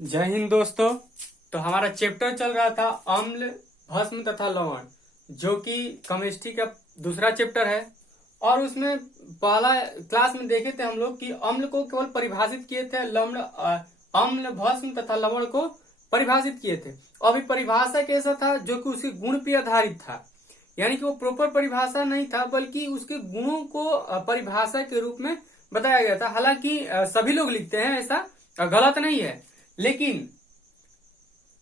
जय हिंद दोस्तों। तो हमारा चैप्टर चल रहा था अम्ल, भस्म तथा लवण, जो कि केमिस्ट्री का दूसरा चैप्टर है। और उसमें पहला क्लास में देखे थे हम लोग कि अम्ल को केवल परिभाषित किए थे, अम्ल, भस्म तथा लवण को परिभाषित किए थे। अभी परिभाषा कैसा था, जो कि उसके गुण पे आधारित था, यानी कि वो प्रॉपर परिभाषा नहीं था, बल्कि उसके गुणों को परिभाषा के रूप में बताया गया था। हालांकि सभी लोग लिखते हैं, ऐसा गलत नहीं है, लेकिन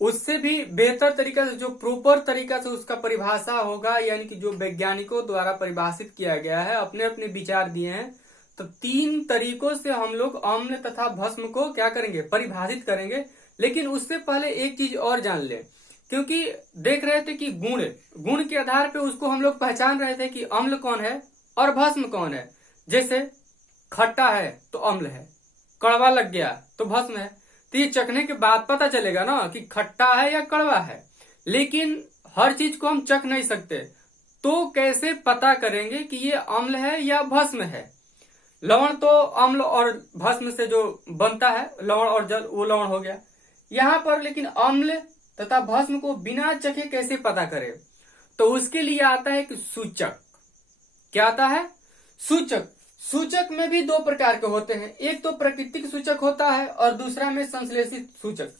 उससे भी बेहतर तरीका से, जो प्रॉपर तरीका से उसका परिभाषा होगा, यानी कि जो वैज्ञानिकों द्वारा परिभाषित किया गया है, अपने अपने विचार दिए हैं, तो 3 तरीकों से हम लोग अम्ल तथा भस्म को क्या करेंगे, परिभाषित करेंगे। लेकिन उससे पहले एक चीज और जान ले, क्योंकि देख रहे थे कि गुण के आधार पे उसको हम लोग पहचान रहे थे कि अम्ल कौन है और भस्म कौन है। जैसे खट्टा है तो अम्ल है, कड़वा लग गया तो भस्म है। तो ये चखने के बाद पता चलेगा ना कि खट्टा है या कड़वा है, लेकिन हर चीज को हम चख नहीं सकते, तो कैसे पता करेंगे कि ये अम्ल है या भस्म है। लवण तो अम्ल और भस्म से जो बनता है, लवण और जल, वो लवण हो गया। यहाँ पर लेकिन अम्ल तथा भस्म को बिना चखे कैसे पता करें, तो उसके लिए आता है कि सूचक। क्या आता है? सूचक। सूचक में भी 2 प्रकार के होते हैं, एक तो प्राकृतिक सूचक होता है और दूसरा में संश्लेषित सूचक।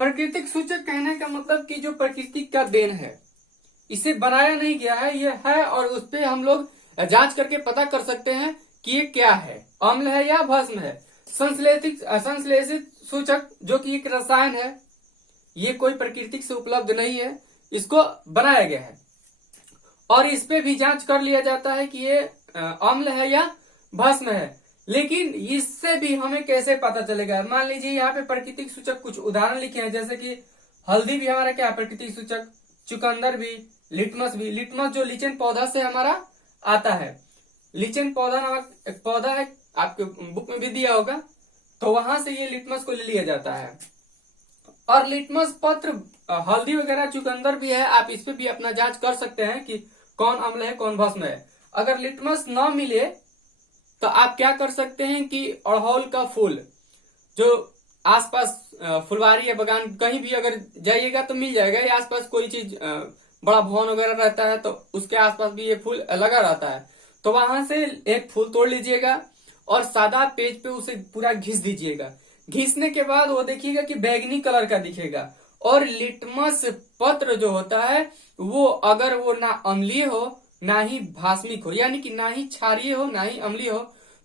प्राकृतिक सूचक कहने का मतलब कि जो प्रकृति का देन है, इसे बनाया नहीं गया है, ये है, और उस पर हम लोग जांच करके पता कर सकते हैं कि ये क्या है, अम्ल है या भस्म है। संश्लेषित सूचक जो कि एक रसायन है, ये कोई प्रकृति से उपलब्ध नहीं है, इसको बनाया गया है, और इस पे भी जांच कर लिया जाता है कि ये अम्ल है या भस्म है। लेकिन इससे भी हमें कैसे पता चलेगा? मान लीजिए यहाँ पे प्राकृतिक सूचक कुछ उदाहरण लिखे हैं, जैसे कि हल्दी भी हमारा क्या प्राकृतिक सूचक, चुकंदर भी, लिटमस भी। लिटमस जो लीचेन पौधा से हमारा आता है, लीचेन पौधा नामक एक पौधा है, आपके बुक में भी दिया होगा, तो वहां से ये लिटमस को ले लिया जाता है। और लिटमस पत्र, हल्दी वगैरह, चुकंदर भी है, आप इस पे भी अपना जांच कर सकते हैं कि कौन अम्ल है कौन भस्म है। अगर लिटमस न मिले तो आप क्या कर सकते हैं कि अड़हुल का फूल, जो आसपास फुलवारी या बगान कहीं भी अगर जाइएगा तो मिल जाएगा, या आसपास कोई चीज बड़ा भवन वगैरह रहता है तो उसके आसपास भी ये फूल लगा रहता है, तो वहां से एक फूल तोड़ लीजिएगा और सादा पेज पे उसे पूरा घिस दीजिएगा। घिसने के बाद वो देखिएगा कि बैंगनी कलर का दिखेगा। और लिटमस पत्र जो होता है, वो अगर वो ना अम्लीय हो ना ही भास्मिक हो, यानी कि ना ही क्षारीय हो ना ही अम्लीय हो,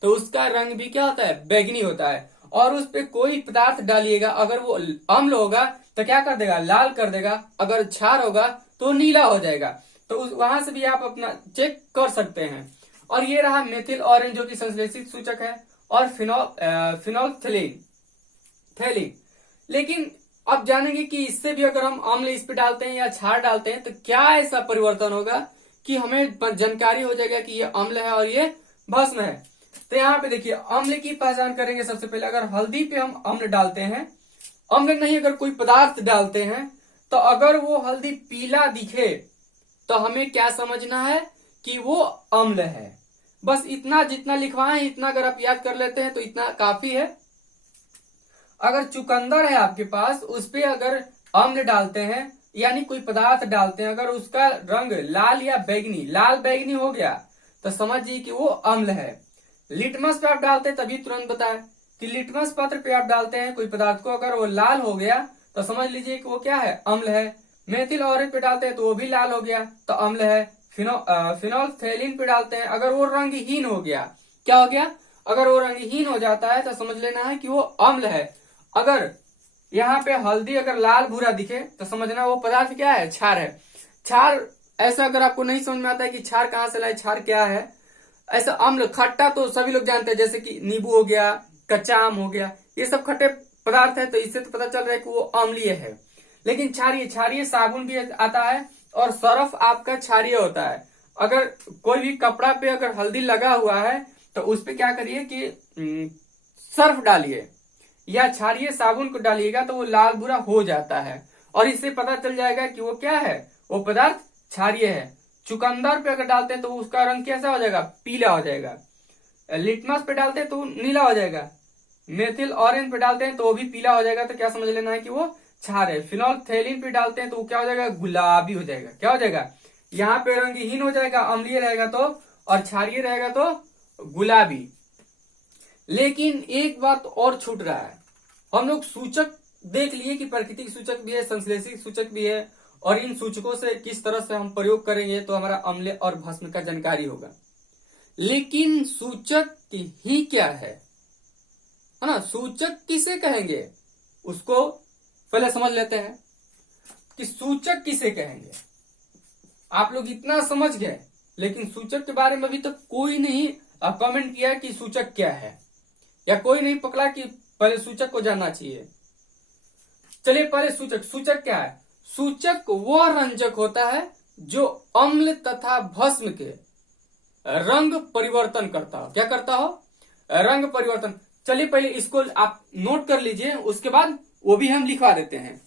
तो उसका रंग भी क्या होता है, बैंगनी होता है। और उस पे कोई पदार्थ डालिएगा, अगर वो अम्ल होगा तो क्या कर देगा, लाल कर देगा, अगर क्षार होगा तो नीला हो जाएगा। तो वहां से भी आप अपना चेक कर सकते हैं। और ये रहा मेथिल ऑरेंज, जो कि संश्लेषित सूचक है, और फिनोल्फथेलिन। लेकिन अब जानेंगे कि इससे भी अगर हम अम्ल इस पे डालते हैं या क्षार डालते हैं तो क्या ऐसा परिवर्तन होगा कि हमें जानकारी हो जाएगा कि ये अम्ल है और ये भस्म है। तो यहाँ पे देखिए, अम्ल की पहचान करेंगे सबसे पहले। अगर हल्दी पे हम अम्ल डालते हैं, अम्ल नहीं अगर कोई पदार्थ डालते हैं, तो अगर वो हल्दी पीला दिखे तो हमें क्या समझना है कि वो अम्ल है। बस इतना जितना लिखवाए इतना अगर आप याद कर लेते हैं तो इतना काफी है। अगर चुकंदर है आपके पास, उस पे अगर अम्ल डालते हैं यानी कोई पदार्थ डालते हैं, अगर उसका रंग लाल या बैंगनी, लाल बैंगनी हो गया तो समझिए कि वो अम्ल है। लिटमस पे आप डालते हैं, तभी तुरंत बताएं कि लिटमस पत्र पे आप डालते हैं कोई पदार्थ को, अगर वो लाल हो गया तो समझ लीजिए कि वो क्या है, अम्ल है। मेथिल ऑरेंज पे डालते हैं तो वो भी लाल हो गया तो अम्ल है। फिनोल्फथेलिन पे डालते हैं, अगर वो रंगहीन हो गया, क्या हो गया, अगर वो रंगहीन हो जाता है तो समझ लेना है कि वो अम्ल है। अगर यहाँ पे हल्दी अगर लाल भूरा दिखे तो समझना वो पदार्थ क्या है, क्षार है। क्षार, ऐसा अगर आपको नहीं समझ में आता है कि क्षार कहाँ से लाए, क्षार क्या है, ऐसा अम्ल, खट्टा तो सभी लोग जानते हैं, जैसे कि नींबू हो गया, कच्चा आम हो गया, ये सब खट्टे पदार्थ है, तो इससे तो पता चल रहा है कि वो अम्लीय है। लेकिन क्षारीय, क्षारीय साबुन भी आता है, और सर्फ आपका क्षारीय होता है। अगर कोई भी कपड़ा पे अगर हल्दी लगा हुआ है तो उस पे क्या करिए कि सर्फ डालिए या क्षारीय साबुन को डालिएगा तो वो लाल भूरा हो जाता है, और इससे पता चल जाएगा कि वो क्या है, वो पदार्थ क्षारीय है। चुकंदर पे अगर डालते हैं तो उसका रंग कैसा हो जाएगा, पीला हो जाएगा। लिटमस पे डालते हैं तो नीला हो जाएगा। मेथिल ऑरेंज पे डालते हैं तो वो भी पीला हो जाएगा, तो क्या समझ लेना है कि वो क्षार है। फिनोल्फथेलिन पे डालते हैं तो वो क्या हो जाएगा, गुलाबी हो जाएगा। क्या हो जाएगा, यहाँ पे रंगहीन हो जाएगा, अम्लीय रहेगा तो, और क्षारीय रहेगा तो गुलाबी। लेकिन एक बात और छूट रहा है, हम लोग सूचक देख लिए कि प्राकृतिक सूचक भी है, संश्लेषित सूचक भी है, और इन सूचकों से किस तरह से हम प्रयोग करेंगे तो हमारा अम्ल और भस्म का जानकारी होगा। लेकिन सूचक ही क्या है ना, सूचक किसे कहेंगे उसको पहले समझ लेते हैं कि सूचक किसे कहेंगे। आप लोग इतना समझ गए, लेकिन सूचक के बारे में अभी तक कोई नहीं कमेंट किया कि सूचक क्या है, या कोई नहीं पकड़ा कि पहले सूचक को जानना चाहिए। चलिए पहले सूचक क्या है। सूचक वह रंजक होता है जो अम्ल तथा भस्म के रंग परिवर्तन करता हो। क्या करता हो, रंग परिवर्तन। चलिए पहले इसको आप नोट कर लीजिए, उसके बाद वो भी हम लिखवा देते हैं।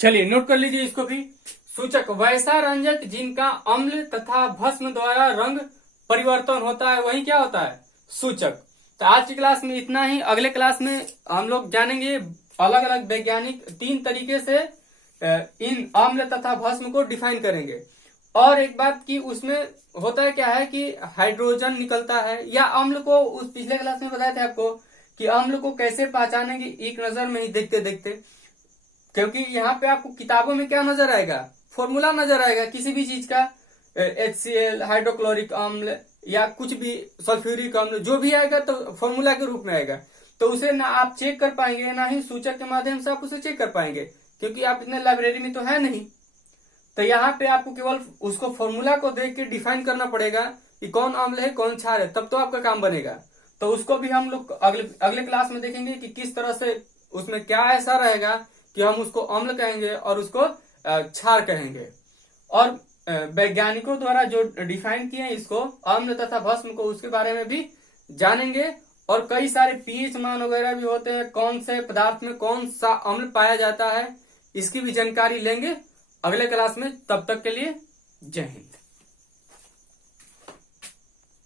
चलिए नोट कर लीजिए इसको भी। सूचक वैसा रंजक जिनका अम्ल तथा भस्म द्वारा रंग परिवर्तन होता है, वही क्या होता है, सूचक। तो आज की क्लास में इतना ही। अगले क्लास में हम लोग जानेंगे अलग अलग वैज्ञानिक 3 तरीके से इन अम्ल तथा भस्म को डिफाइन करेंगे। और एक बात की उसमें होता है क्या है कि हाइड्रोजन निकलता है, या अम्ल को उस पिछले क्लास में बताया था आपको कि अम्ल को कैसे पहचानेंगे एक नजर में ही देखते देखते। क्योंकि यहाँ पे आपको किताबों में क्या नजर आएगा, फॉर्मूला नजर आएगा किसी भी चीज का, HCl, हाइड्रोक्लोरिक अम्ल या कुछ भी, सल्फ्यूरिक अम्ल, जो भी आएगा तो फॉर्मूला के रूप में आएगा। तो उसे ना आप चेक कर पाएंगे, ना ही सूचक के माध्यम से आप उसे चेक कर पाएंगे, क्योंकि आप इतने लाइब्रेरी में तो है नहीं। तो यहाँ पे आपको केवल उसको फॉर्मूला को देख के डिफाइन करना पड़ेगा कि कौन अम्ल है कौन क्षार है, तब तो आपका काम बनेगा। तो उसको भी हम लोग अगले क्लास में देखेंगे कि किस तरह से उसमें क्या ऐसा रहेगा कि हम उसको अम्ल कहेंगे और उसको क्षार कहेंगे। और वैज्ञानिकों द्वारा जो डिफाइन किए हैं इसको अम्ल तथा भस्म को, उसके बारे में भी जानेंगे। और कई सारे पीएच मान वगैरह भी होते हैं, कौन से पदार्थ में कौन सा अम्ल पाया जाता है, इसकी भी जानकारी लेंगे अगले क्लास में। तब तक के लिए जय हिंद।